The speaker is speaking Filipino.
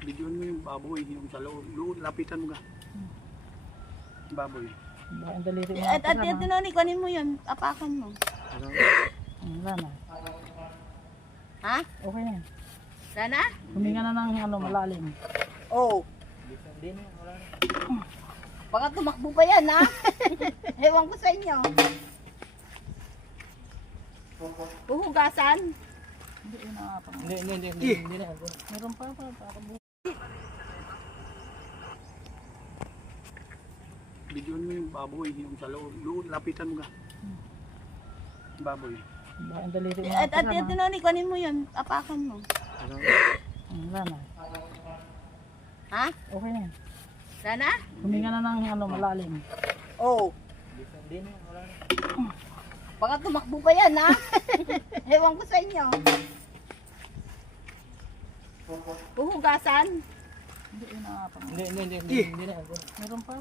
Bigyan mo yung baboy, yung sa loob. Lapitan mo ka. Baboy. Ang daliri mo. At Noni, kunin mo yun. Apakan mo. Wala na. Ha? Okay na. Wala na? Huminga na ng malalim. Oo. Baka tumakbo pa yan, ha? Ewan ko sa inyo. Uhugasan? Hindi, yun ang apang. Hindi na. Meron pa. Bigyan mo yung baboy, yung sa loob. Lapitan mo ka. Baboy. Ang daliri mo. At Noni, kunin mo yun. Apakan mo. Wala na. Ha? Okay na. Wala na? Huminga na ng malalim. Oo. Baka tumakbo pa yan, ha? Ewan ko sa inyo. Uhugasan? Hindi, yun ang apang. Hindi. Meron pa.